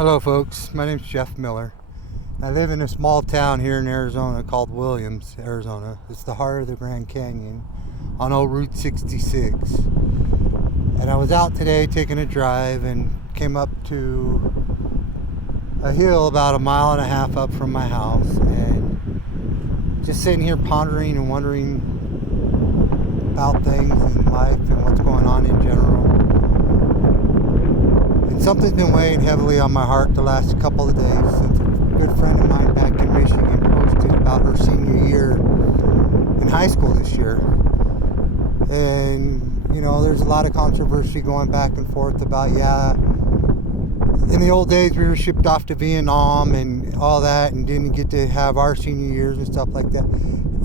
Hello folks, my name is Jeff Miller. I live in a small town here in Arizona called Williams, Arizona. It's the heart of the Grand Canyon on old Route 66. And I was out today taking a drive and came up to a hill about 1.5 miles up from my house, and just sitting here pondering and wondering about things in life and what's going on in general. Something's been weighing heavily on my heart the last couple of days since a good friend of mine back in Michigan posted about her senior year in high school this year. And, you know, there's a lot of controversy going back and forth about, in the old days we were shipped off to Vietnam and all that and didn't get to have our senior years and stuff like that.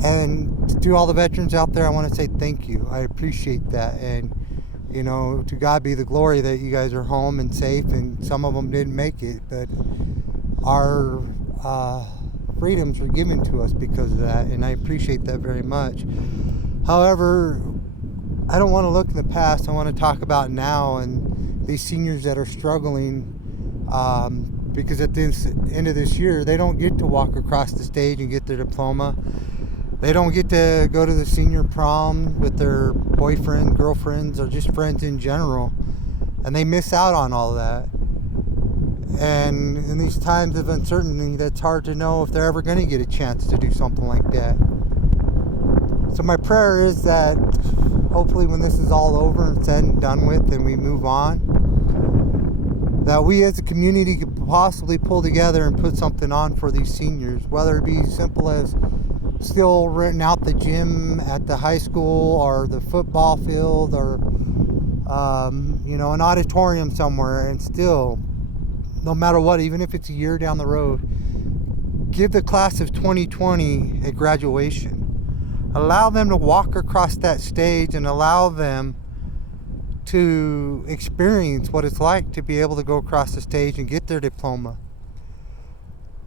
And to all the veterans out there, I want to say thank you. I appreciate that. And you know, to God be the glory that you guys are home and safe, and some of them didn't make it, but our freedoms were given to us because of that, and I appreciate that very much. However, I don't want to look in the past. I want to talk about now and these seniors that are struggling, because at the end of this year, they don't get to walk across the stage and get their diploma. They don't get to go to the senior prom with their boyfriend, girlfriends, or just friends in general. And they miss out on all that. And in these times of uncertainty, that's hard to know if they're ever going to get a chance to do something like that. So my prayer is that hopefully when this is all over and said and done with and we move on, that we as a community could possibly pull together and put something on for these seniors, whether it be simple as still renting out the gym at the high school or the football field or an auditorium somewhere, and still, no matter what, even if it's a year down the road, give the class of 2020 a graduation. Allow them to walk across that stage and allow them to experience what it's like to be able to go across the stage and get their diploma.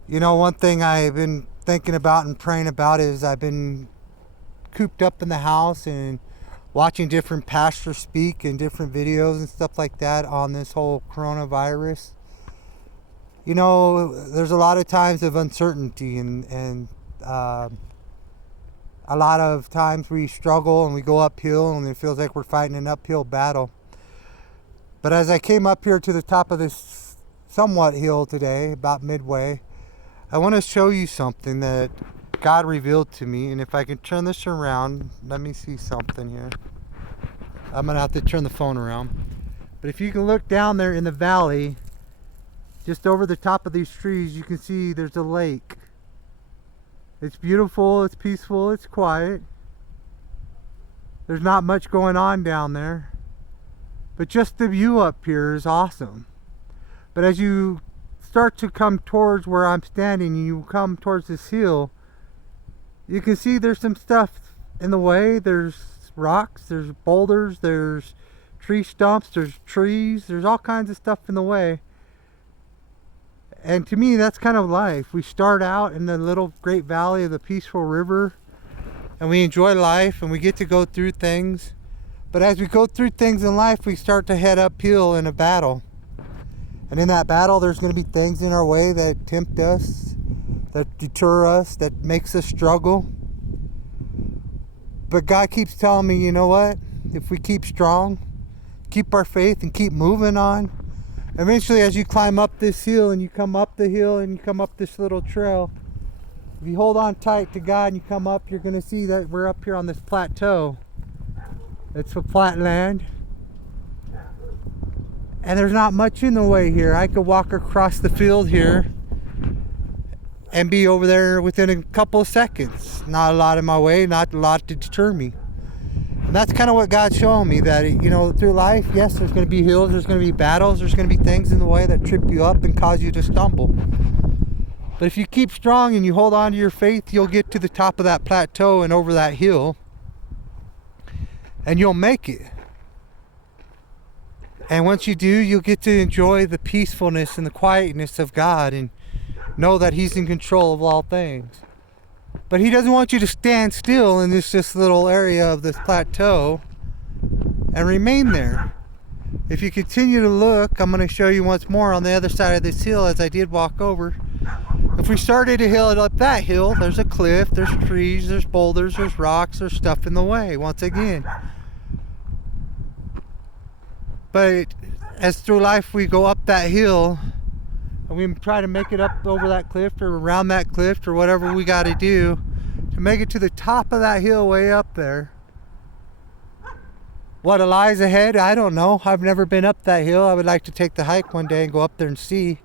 You know, one thing I've been thinking about and praying about is I've been cooped up in the house and watching different pastors speak and different videos and stuff like that on this whole coronavirus. You know, there's a lot of times of uncertainty and a lot of times we struggle and we go uphill and it feels like we're fighting an uphill battle. But as I came up here to the top of this somewhat hill today, about midway, I want to show you something that God revealed to me. And if I can turn this around, let me see something here. I'm going to have to turn the phone around. But if you can look down there in the valley, just over the top of these trees, you can see there's a lake. It's beautiful, it's peaceful, it's quiet. There's not much going on down there. But just the view up here is awesome. But as you start to come towards where I'm standing and you come towards this hill, you can see there's some stuff in the way. There's rocks, there's boulders, there's tree stumps, there's trees, there's all kinds of stuff in the way. And to me, that's kind of life. We start out in the little great valley of the peaceful river and we enjoy life and we get to go through things. But as we go through things in life, we start to head uphill in a battle. And in that battle, there's going to be things in our way that tempt us, that deter us, that makes us struggle. But God keeps telling me, you know what? If we keep strong, keep our faith, and keep moving on, eventually as you climb up this hill and you come up the hill and you come up this little trail, if you hold on tight to God and you come up, you're going to see that we're up here on this plateau. It's a flat land. And there's not much in the way here. I could walk across the field here and be over there within a couple of seconds. Not a lot in my way, not a lot to deter me. And that's kind of what God's showing me, that, you know, through life, yes, there's going to be hills, there's going to be battles, there's going to be things in the way that trip you up and cause you to stumble. But if you keep strong and you hold on to your faith, you'll get to the top of that plateau and over that hill, and you'll make it. And once you do, you'll get to enjoy the peacefulness and the quietness of God and know that He's in control of all things. But He doesn't want you to stand still in this little area of this plateau and remain there. If you continue to look, I'm going to show you once more on the other side of this hill as I did walk over. If we started a hill up that hill, there's a cliff, there's trees, there's boulders, there's rocks, there's stuff in the way once again. But as through life we go up that hill and we try to make it up over that cliff or around that cliff or whatever we got to do to make it to the top of that hill way up there. What lies ahead, I don't know. I've never been up that hill. I would like to take the hike one day and go up there and see.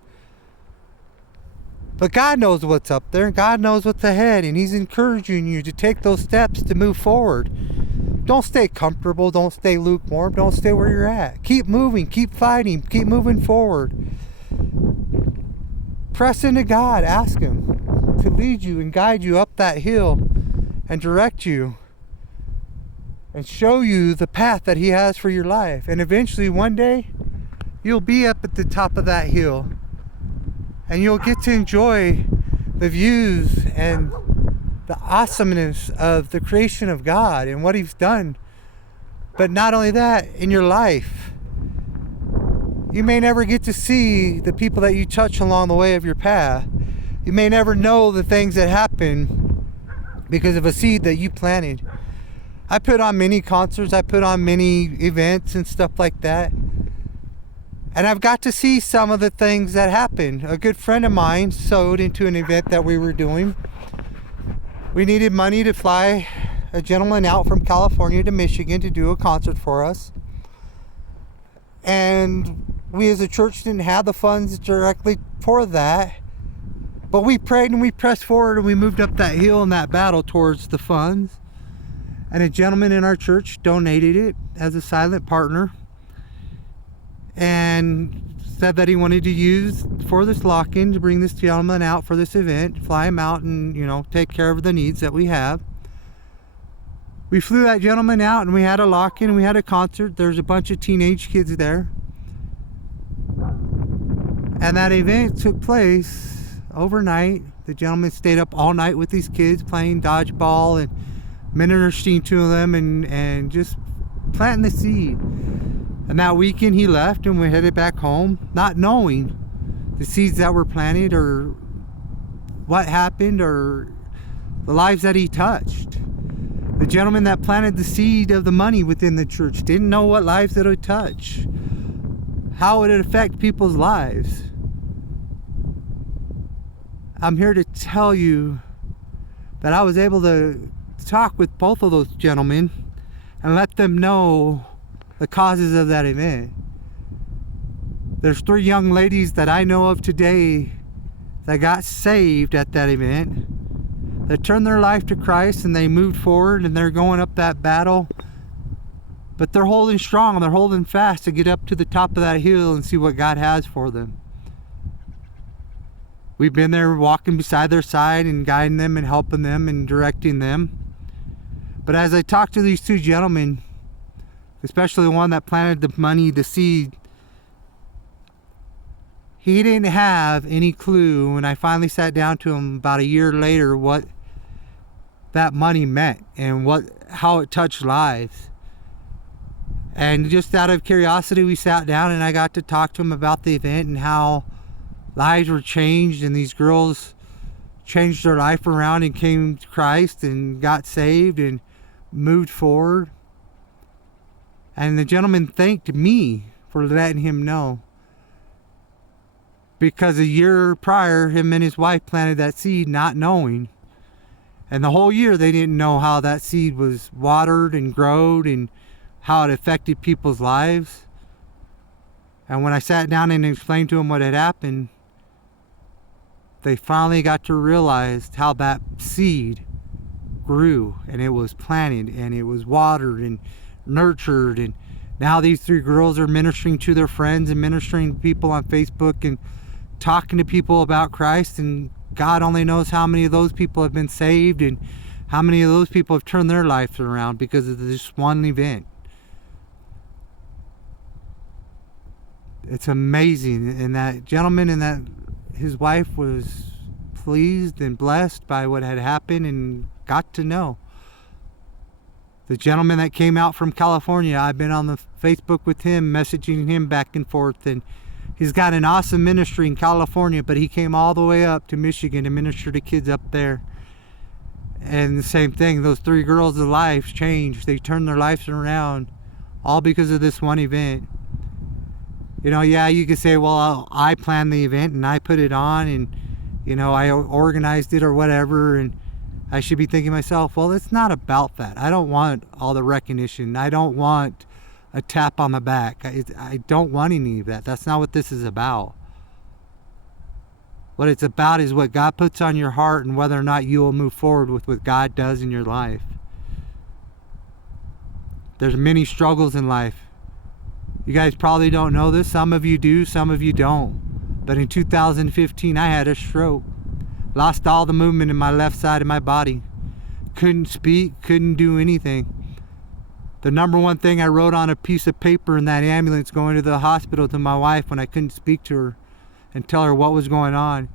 But God knows what's up there. God knows what's ahead, and He's encouraging you to take those steps to move forward. Don't stay comfortable. Don't stay lukewarm. Don't stay where you're at. Keep moving. Keep fighting. Keep moving forward. Press into God. Ask Him to lead you and guide you up that hill and direct you and show you the path that He has for your life. And eventually, one day, you'll be up at the top of that hill. And you'll get to enjoy the views and the awesomeness of the creation of God and what He's done. But not only that, in your life, you may never get to see the people that you touch along the way of your path. You may never know the things that happen because of a seed that you planted. I put on many concerts, I put on many events and stuff like that. And I've got to see some of the things that happen. A good friend of mine sewed into an event that we were doing. We needed money to fly a gentleman out from California to Michigan to do a concert for us. And we as a church didn't have the funds directly for that. But we prayed and we pressed forward and we moved up that hill in that battle towards the funds. And a gentleman in our church donated it as a silent partner and said that he wanted to use for this lock-in to bring this gentleman out for this event, fly him out and, take care of the needs that we have. We flew that gentleman out and we had a lock-in and we had a concert. There's a bunch of teenage kids there. And that event took place overnight. The gentleman stayed up all night with these kids playing dodgeball and ministering to them and just planting the seed. And that weekend he left and we headed back home, not knowing the seeds that were planted or what happened or the lives that he touched. The gentleman that planted the seed of the money within the church didn't know what lives it would touch, how it would affect people's lives. I'm here to tell you that I was able to talk with both of those gentlemen and let them know the causes of that event. There's 3 young ladies that I know of today that got saved at that event, that turned their life to Christ and they moved forward and they're going up that battle, but they're holding strong, they're holding fast to get up to the top of that hill and see what God has for them. We've been there walking beside their side and guiding them and helping them and directing them. But as I talked to these 2 gentlemen, especially the one that planted the money, the seed, he didn't have any clue when I finally sat down to him about a year later what that money meant and how it touched lives. And just out of curiosity, we sat down and I got to talk to him about the event and how lives were changed and these girls changed their life around and came to Christ and got saved and moved forward. And the gentleman thanked me for letting him know, because a year prior him and his wife planted that seed not knowing, and the whole year they didn't know how that seed was watered and growed and how it affected people's lives. And when I sat down and explained to them what had happened, they finally got to realize how that seed grew and it was planted and it was watered and nurtured, and now these 3 girls are ministering to their friends and ministering to people on Facebook and talking to people about Christ, and God only knows how many of those people have been saved and how many of those people have turned their lives around because of this one event. It's amazing. And that gentleman and that his wife was pleased and blessed by what had happened and got to know The gentleman that came out from California, I've been on the Facebook with him, messaging him back and forth, and he's got an awesome ministry in California, but he came all the way up to Michigan to minister to kids up there. And the same thing, those 3 girls' lives changed. They turned their lives around, all because of this one event. You know, yeah, you could say, well, I planned the event and I put it on, and, you know, I organized it or whatever, and I should be thinking to myself, well, it's not about that. I don't want all the recognition. I don't want a tap on the back. I don't want any of that. That's not what this is about. What it's about is what God puts on your heart and whether or not you will move forward with what God does in your life. There's many struggles in life. You guys probably don't know this. Some of you do, some of you don't. But in 2015, I had a stroke. Lost all the movement in my left side of my body. Couldn't speak, couldn't do anything. The number one thing I wrote on a piece of paper in that ambulance going to the hospital to my wife when I couldn't speak to her and tell her what was going on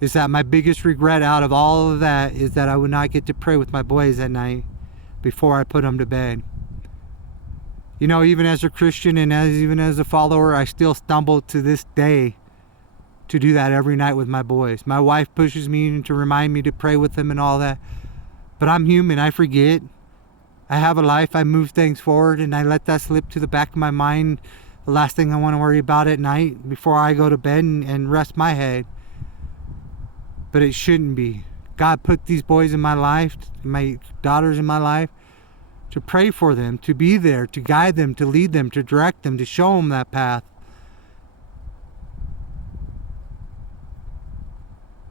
is that my biggest regret out of all of that is that I would not get to pray with my boys at night before I put them to bed. You know, even as a Christian and even as a follower, I still stumble to this day to do that every night with my boys. My wife pushes me to remind me to pray with them and all that. But I'm human, I forget. I have a life, I move things forward, and I let that slip to the back of my mind. The last thing I want to worry about at night before I go to bed and rest my head. But it shouldn't be. God put these boys in my life, my daughters in my life, to pray for them, to be there, to guide them, to lead them, to direct them, to show them that path.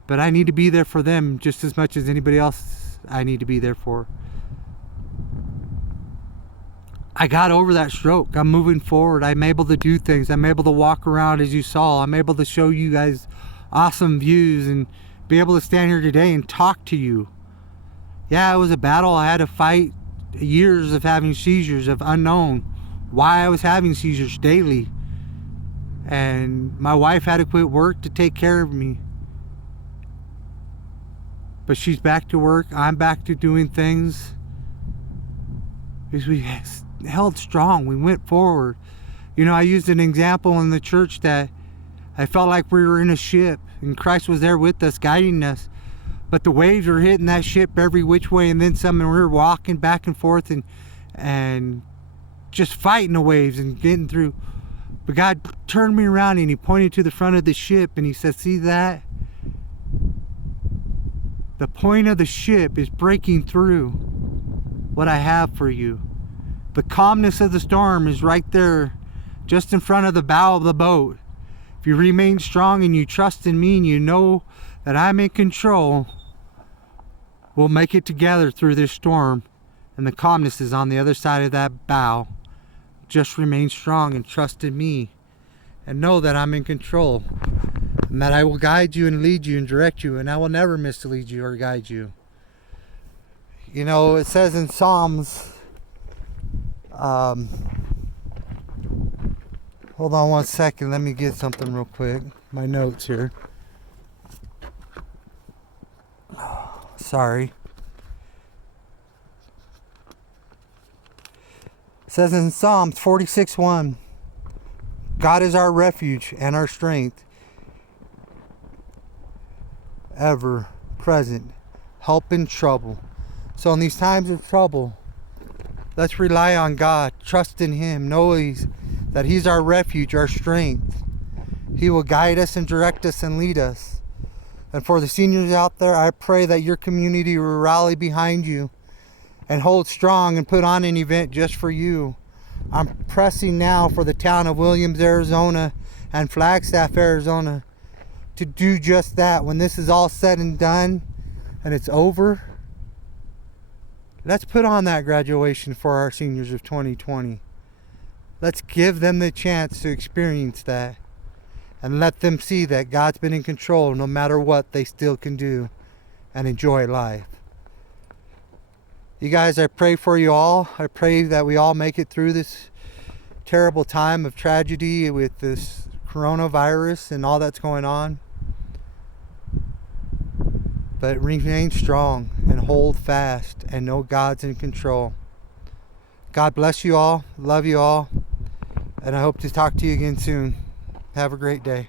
But I need to be there for them just as much as anybody else I need to be there for. I got over that stroke. I'm moving forward. I'm able to do things. I'm able to walk around as you saw. I'm able to show you guys awesome views and be able to stand here today and talk to you. Yeah, it was a battle. I had to fight years of having seizures, of unknown why I was having seizures daily. And my wife had to quit work to take care of me. But she's back to work. I'm back to doing things. Because we held strong. We went forward. You know, I used an example in the church that I felt like we were in a ship and Christ was there with us, guiding us. But the waves were hitting that ship every which way and then some, and we were walking back and forth and just fighting the waves and getting through. But God turned me around and he pointed to the front of the ship and he said, see that? The point of the ship is breaking through what I have for you. The calmness of the storm is right there, just in front of the bow of the boat. If you remain strong and you trust in me and you know that I'm in control, we'll make it together through this storm. And the calmness is on the other side of that bow. Just remain strong and trust in me. And know that I'm in control. And that I will guide you and lead you and direct you. And I will never mislead you or guide you. You know, it says in Psalms, hold on one second, let me get something real quick. My notes here. Sorry. It says in Psalms 46:1, God is our refuge and our strength, ever present, help in trouble. So in these times of trouble, let's rely on God, trust in him, know that he's our refuge, our strength. He will guide us and direct us and lead us. And for the seniors out there, I pray that your community will rally behind you and hold strong and put on an event just for you. I'm pressing now for the town of Williams, Arizona and Flagstaff, Arizona to do just that. When this is all said and done and it's over, let's put on that graduation for our seniors of 2020. Let's give them the chance to experience that and let them see that God's been in control. No matter what, they still can do and enjoy life. You guys, I pray for you all. I pray that we all make it through this terrible time of tragedy with this coronavirus and all that's going on. But remain strong and hold fast and know God's in control. God bless you all. Love you all. And I hope to talk to you again soon. Have a great day.